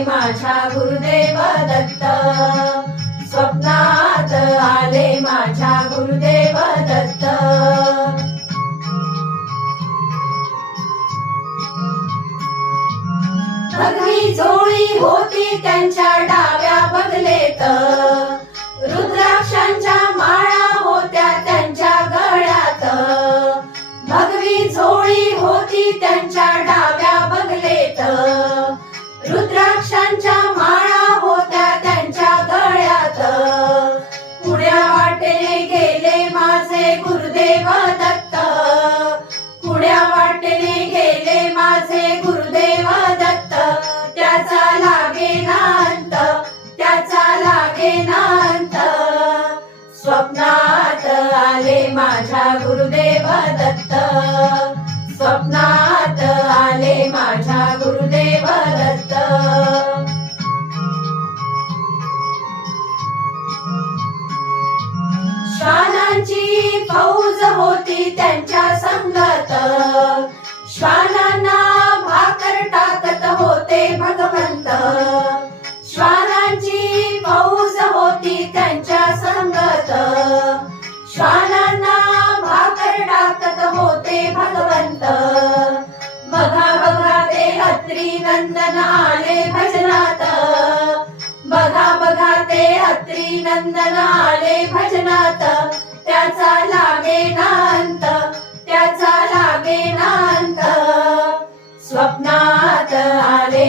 माझ्या गुरुदेव दत्त. स्वप्नात आले माझ्या गुरुदेव दत्त. भगवी झोळी होती त्यांच्या डाव्या बदलेत रुद्राक्षांच्या माळा होत्या त्यांच्या गळ्यात. भगवी झोळी होती त्यांच्या डाव्या द्राक्षांच्या माळा होत्या त्यांच्या गळ्यात. पुण्या वाटेने गेले माझे गुरुदेव दत्त. पुण्या वाटेने गेले माझे गुरुदेव दत्त. त्याचा लागे नांत त्याचा लागे नांत स्वप्नात आले माझ्या गुरुदेव दत्त. स्वप्नात त्यांच्या संगत. श्वानांना भाकर टाकत होते भगवंत. श्वानांची फौज होती त्यांच्या संगत. श्वानांना भाकर टाकत होते भगवंत. बघा बघा ते अत्री नंदन आले भजनात. बघा बघा ते अत्री नंदन आले भजनात. त्याचा